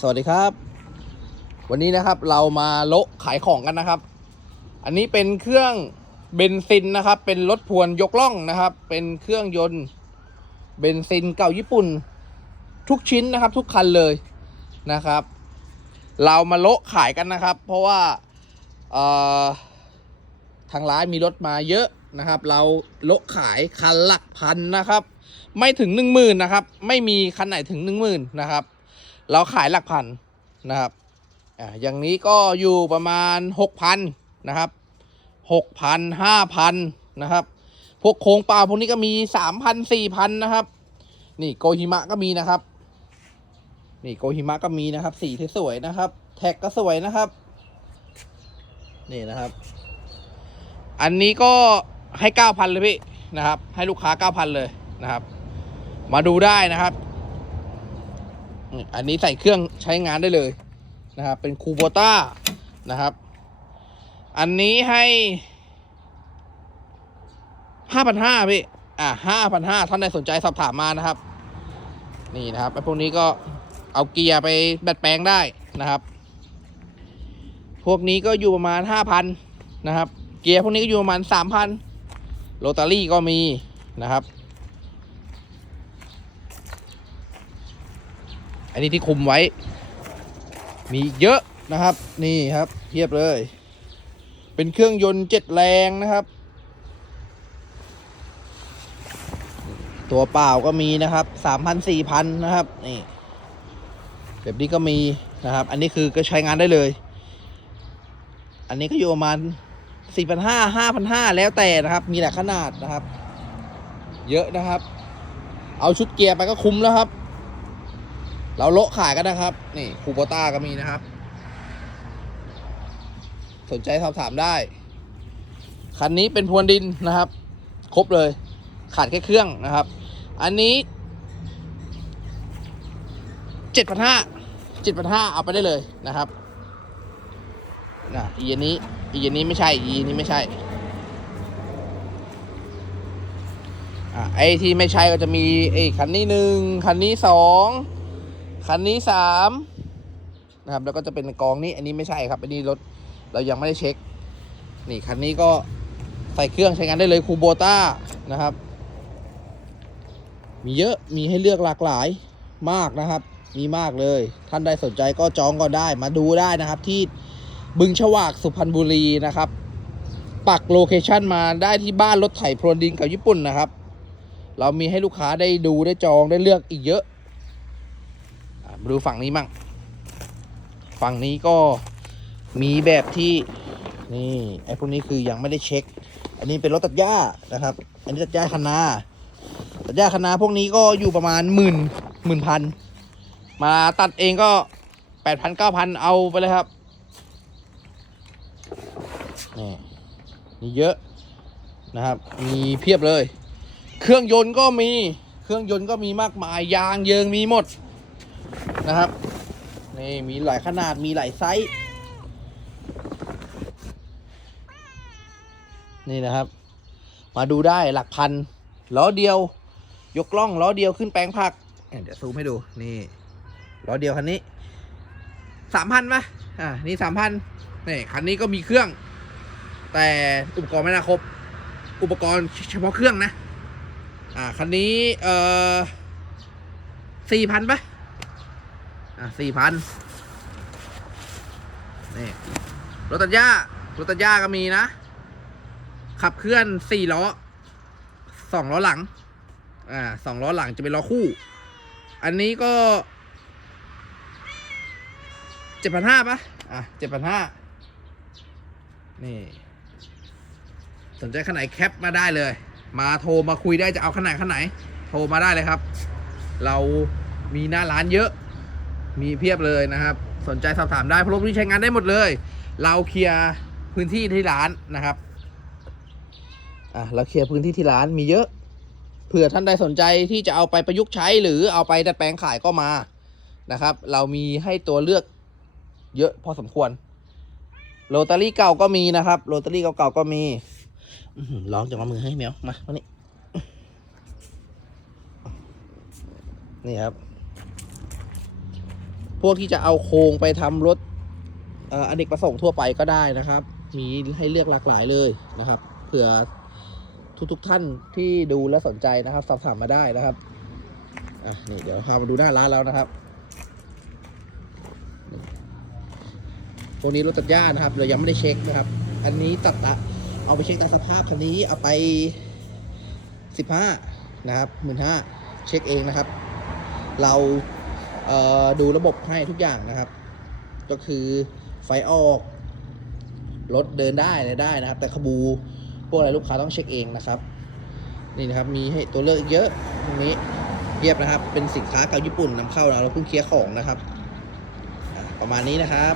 สวัสดีครับ วันนี้นะครับเรามาโละขายของกันนะครับ อันนี้เป็นเครื่องเบนซินนะครับ เป็นรถพวนยกล่องนะครับ เป็นเครื่องยนต์เบนซินเก่าญี่ปุ่น ทุกชิ้นนะครับ ทุกคันเลยนะครับ เรามาโละขายกันนะครับ เพราะว่าทางร้านมีรถมาเยอะนะครับ เราโละขายคันหลักพันนะครับ ไม่ถึงหนึ่งหมื่นนะครับ ไม่มีคันไหนถึงหนึ่งหมื่นนะครับ เราขายหลักพันนะครับอ่าอย่างนี้ก็อยู่ประมาณหกพันนะครับหกพันห้าพันนะครับ พวกโครงปล่าพวกนี้ก็มีสามพันสี่พันนะครับ นี่โกฮิมะก็มีนะครับ นี่โกฮิมะก็มีนะครับ สีที่สวยนะครับ แท็กก็สวยนะครับ นี่นะครับ อันนี้ก็ให้เก้าพันเลยพี่นะครับ ให้ลูกค้าเก้าพันเลยนะครับ มาดูได้นะครับ อันนี้ใส่เครื่องใช้งานได้เลยนะครับ เป็นคูโบต้านะครับ อันนี้ให้ห้าพันห้าพี่ อ่าห้าพันห้าท่านใดสนใจสอบถามมานะครับ นี่นะครับไอ้พวกนี้ก็เอาเกียร์ไปดัดแปลงได้นะครับ พวกนี้ก็อยู่ประมาณห้าพันนะครับ เกียร์พวกนี้ก็อยู่ประมาณสามพันโรตารี่ก็มีนะครับ อันนี้ที่คุมไว้ มีเยอะนะครับ นี่ครับเทียบเลย เป็นเครื่องยนต์เจ็ดแรงนะครับ ตัวเปล่าก็มีนะครับสามพันสี่พันนะครับนี่แบบนี้ก็มีนะครับ อันนี้คือก็ใช้งานได้เลย อันนี้ก็อยู่ประมาณสี่พันห้าห้าพันห้าแล้วแต่นะครับ มีหลายขนาดนะครับ เยอะนะครับ เอาชุดเกียร์ไปก็คุ้มแล้วครับ เราโละขายกันนะครับ นี่คูโบต้าก็มีนะครับ สนใจสอบถามได้ คันนี้เป็นพรวนดินนะครับ ครบเลย ขาดแค่เครื่องนะครับ อันนี้เจ็ดพันห้าเจ็ดพันห้าเอาไปได้เลยนะครับนะอีอันนี้อีอันนี้ไม่ใช่อีอันนี้ไม่ใช่อะไอ้ที่ไม่ใช่ก็จะมีไอ้คันนี้หนึ่งคันนี้สอง คันนี้สามนะครับ แล้วก็จะเป็นกองนี้ อันนี้ไม่ใช่ครับ อันนี้รถเรายังไม่ได้เช็ค นี่คันนี้ก็ใส่เครื่องใช้งานได้เลยคูโบต้านะครับ มีเยอะ มีให้เลือกหลากหลายมากนะครับ มีมากเลย ท่านใดสนใจก็จองก็ได้ มาดูได้นะครับที่บึงฉวากสุพรรณบุรีนะครับ ปักโลเคชันมาได้ที่บ้านรถไถพรวนดินกับญี่ปุ่นนะครับ เรามีให้ลูกค้าได้ดูได้จองได้เลือกอีกเยอะอะ มาดูฝั่งนี้มั่ง ฝั่งนี้ก็มีแบบที่นี่ไอ้พวกนี้คือยังไม่ได้เช็ค อันนี้เป็นรถตัดหญ้านะครับ อันนี้ตัดหญ้าคณาตัดหญ้าคณาพวกนี้ก็อยู่ประมาณหมื่นหมื่นพันมาตัดเองก็แปดพันเก้าพันเอาไปเลยครับนี่มีเยอะนะครับ มีเพียบเลย เครื่องยนต์ก็มี เครื่องยนต์ก็มีมากมาย ยางเยิงมีหมด นะครับ นี่มีหลายขนาดมีหลายไซส์นี่นะครับ มาดูได้หลักพันล้อเดียว ยกล่องล้อเดียวขึ้นแปลงผัก เดี๋ยวซูมให้ดูนี่ล้อเดียวคันนี้สามพันไหมอ่านี่สามพันนี่คันนี้ก็มีเครื่อง แต่อุปกรณ์ไม่น่าครบ อุปกรณ์เฉพาะเครื่องนะ อ่าคันนี้เอ่อสี่พันปะ อะสี่พันนี่รถตัดหญ้ารถตัดหญ้าก็มีนะ ขับเคลื่อนสี่ล้อสองล้อหลัง อ่าสองล้อหลังจะเป็นล้อคู่ อันนี้ก็เจ็ดพันห้าปะอะเจ็ดพันห้านี่ สนใจขนาดแคปมาได้เลย มาโทรมาคุยได้จะเอาขนาดขนาดโทรมาได้เลยครับ เรามีหน้าร้านเยอะ มีเพียบเลยนะครับ สนใจสอบถามได้เพราะรถที่ใช้งานได้หมดเลย เราเคลียร์พื้นที่ที่ร้านนะครับอะเราเคลียร์พื้นที่ที่ร้านมีเยอะเผื่อท่านใดสนใจที่จะเอาไปประยุกต์ใช้หรือเอาไปดัดแปลงขายก็มานะครับ เรามีให้ตัวเลือกเยอะพอสมควรโรตารี่เก่าก็มีนะครับโรตารี่เก่าๆก็มีอื้อหือร้องจากมามือให้แมวมามานี่นี่ครับ วกที่จะเอาโครงไปทำรถออเนกประสงค์ทั่วไปก็ได้นะครับ มีให้เลือกหลากหลายเลยนะครับ เผื่อทุกๆท่านที่ดูและสนใจนะครับ สอบถามมาได้นะครับอะนี่เดี๋ยวพามาดูหน้าร้านแล้วนะครับนี่พวนี้รถตัดหญ้านะครับ เรายังไม่ได้เช็คนะครับ อันนี้ตัดตะเอาไปเช็คตามสภาพคันนี้เอาไปสิบห้านะครับหมื่นห้าเช็คเองนะครับ เรา ดูระบบให้ทุกอย่างนะครับ ก็คือไฟออกรถเดินได้ไรได้นะครับ แต่ขบูพวกอะไรลูกค้าต้องเช็คเองนะครับ นี่นะครับมีให้ตัวเลือกเยอะตรงนี้เรียบนะครับ เป็นสินค้าเก่าญี่ปุ่นนำเข้าเราเราเพิ่งเคลียร์ของนะครับ ประมาณนี้นะครับ